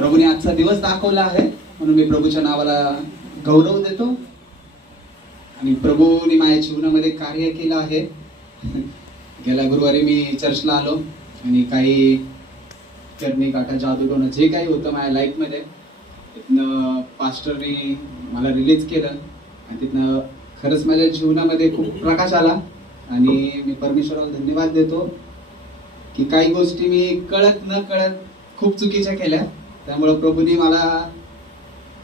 प्रभूने आजचा दिवस दाखवला आहे म्हणून मी प्रभूच्या नावाला गौरव देतो. आणि प्रभूने माझ्या जीवनामध्ये कार्य केलं आहे. गेल्या गुरुवारी मी चर्चला आलो आणि काही चरणी काटा जादूटोना जे काही होतं माझ्या लाईफमध्ये तिथनं पास्टरनी मला रिलीज केलं आणि तिथनं खरंच माझ्या जीवनामध्ये खूप प्रकाश आला. आणि मी परमेश्वराला धन्यवाद देतो की काही गोष्टी मी कळत न कळत खूप चुकीच्या केल्या. त्यामुळे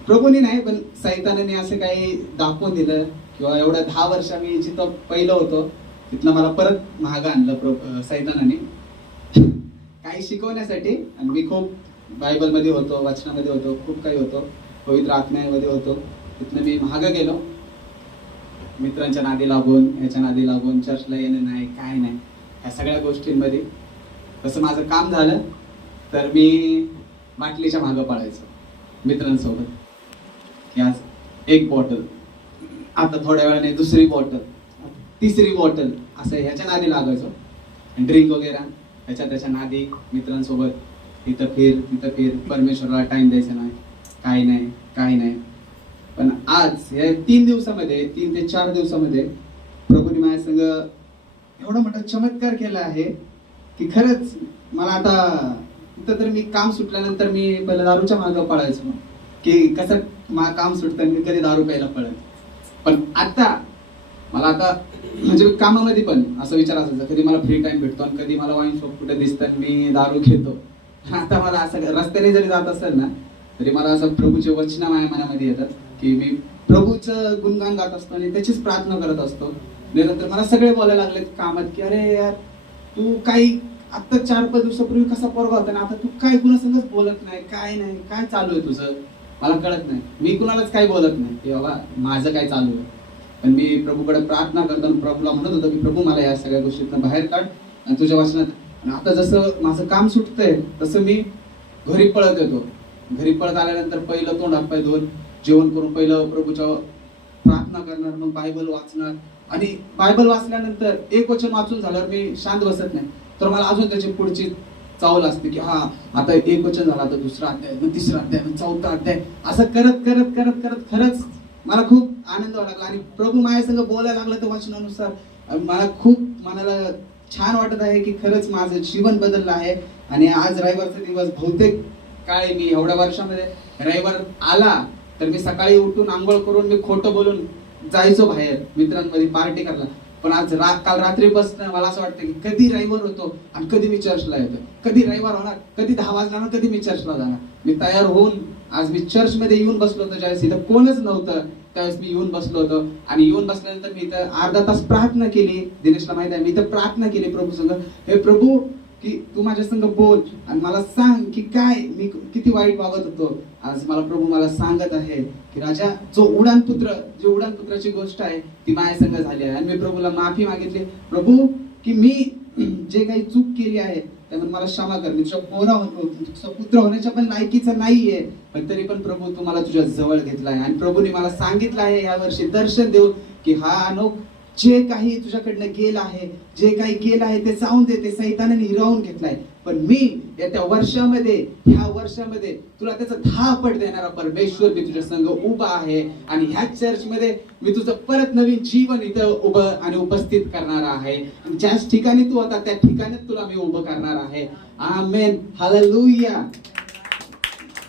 प्रभूनी नाही पण सैतानाने असं काही दाखवून दिलं किंवा एवढ्या 10 वर्ष मी जिथं पहिलं होतो तिथनं मला परत महाग आणलं सैतानाने काही शिकवण्यासाठी. आणि मी खूप बायबलमध्ये होतो, वाचनामध्ये होतो, खूप काही होतो, पवित्र आत्म्यामध्ये होतो. तिथनं मी महाग गेलो मित्रांच्या नादी लागून, ह्याच्या नादी लागून, चर्चला येणं नाही, काय नाही, ह्या सगळ्या गोष्टींमध्ये. तसं माझं काम झालं तर मी बाटलीच्या मागं पळायचो मित्रांसोबत की आज एक बॉटल, आता थोड्या वेळाने दुसरी बॉटल, तिसरी बॉटल, असं ह्याच्या नादी लागायचो. ड्रिंक वगैरे ह्याच्या त्याच्या नादी मित्रांसोबत इथं फिर परमेश्वराला टाइम द्यायचा नाही, काही नाही. पण आज या 3 ते 4 दिवसामध्ये प्रभूने माझ्या संग एवढा मोठा चमत्कार केला आहे की खरंच मला आता इथं तर मी काम सुटल्यानंतर मी पहिलं दारूच्या मागं पळायचो की कसं काम सुटतं मी कधी दारू प्यायला पळत. पण आता मला म्हणजे कामामध्ये पण असं विचार असायचा कधी मला फ्री टाइम भेटतो आणि कधी मला वाईन शॉप कुठे दिसतात मी दारू घेतो. आता मला असं रस्त्याने जरी जात असेल ना तरी मला असं प्रभूचे वचन माझ्या मनामध्ये येतात की मी प्रभूचं गुणगान गात असतो आणि त्याचीच प्रार्थना करत असतो. नंतर मला सगळे बोलायला लागले कामात की अरे यार तू काही आता 4-5 दिवसापूर्वी कसा पोरगा होता ना, आता तू काय कुणासंगच बोलत नाही, काय चालू आहे तुझं मला कळत नाही. मी कुणालाच काही बोलत नाही की बाबा माझं काय चालू आहे. पण मी प्रभूकडे प्रार्थना करतो आणि प्रभूला म्हणत होतो की प्रभू मला या सगळ्या गोष्टीतून बाहेर काढ आणि तुझ्या वचनात. आणि आता जसं माझं काम सुटतंय तसं मी घरी पळत येतो. घरी पळत आल्यानंतर पहिलं तोंड हात पाय धुवून जेवण करून पहिलं प्रभूच्या प्रार्थना करणार, मग बायबल वाचणार. आणि बायबल वाचल्यानंतर एक वचन वाचून झाल्यावर मी शांत बसत नाही, तर मला अजून त्याची पुढची चावल असते की हा आता एक वचन झाला तर दुसरा अध्याय, मग तिसरा अध्याय, मग चौथा अध्याय, असं करत करत करत करत खरंच मला खूप आनंद वाटला. आणि प्रभू माझ्या संग बोलायला लागला तर वचनानुसार मला खूप मनाला छान वाटत आहे की खरंच माझं जीवन बदललं आहे. आणि आज रविवारचा दिवस बहुतेक काळी मी एवढ्या वर्षामध्ये रविवार आला तर मी सकाळी उठून आंघोळ करून मी खोटं बोलून जायचो बाहेर मित्रांमध्ये पार्टी करायला. पण आज काल रात्रीपासून मला असं वाटतं की कधी रविवार होतो आणि कधी मी चर्चला येतो, कधी रविवार होणार, कधी 10 वाजला ना कधी मी चर्चला जाणार. मी तयार होऊन आज मी चर्च मध्ये येऊन बसलो होतो. ज्यावेळेस इथं कोणच नव्हतं त्यावेळेस मी येऊन बसलो होतो. आणि येऊन बसल्यानंतर मी इथं अर्धा तास प्रार्थना केली. दिनेशला माहिती आहे मी इथं प्रार्थना केली प्रभू संग, हे प्रभू की तू माझ्या संग बोल आणि मला सांग की काय मी किती वाईट वागत होतो. आज मला प्रभू मला सांगत आहे की राजा जो उडानपुत्राची गोष्ट आहे ती माझ्या संग झाली आहे. आणि मी प्रभूला माफी मागितली, प्रभू की मी जे काही चूक केली आहे त्यामुळे मला क्षमा कर, मी तुझा पुत्र होण्याच्या पण लायकीचं नाहीये. पण तरी पण प्रभू तू मला तुझ्या जवळ घेतला आहे. आणि प्रभूने मला सांगितलं आहे या वर्षी दर्शन देऊ की हा अनोख जे काही तुझ्याकडनं गेलं आहे, जे काही गेलं आहे ते जाऊन दे, ते सैतानाने हिरावून घेतलाय. पण मी ह्या वर्षामध्ये तुला त्याचा 10 पट देणारा परमेश्वर मी तुझ्या संग उभा आहे. आणि ह्या चर्च मध्ये मी तुझं परत नवीन जीवन इथं उभं आणि उपस्थित करणार आहे. ज्याच ठिकाणी तू होता त्या ठिकाणीच तुला मी उभं करणार आहे. आमेन, हालेलुया.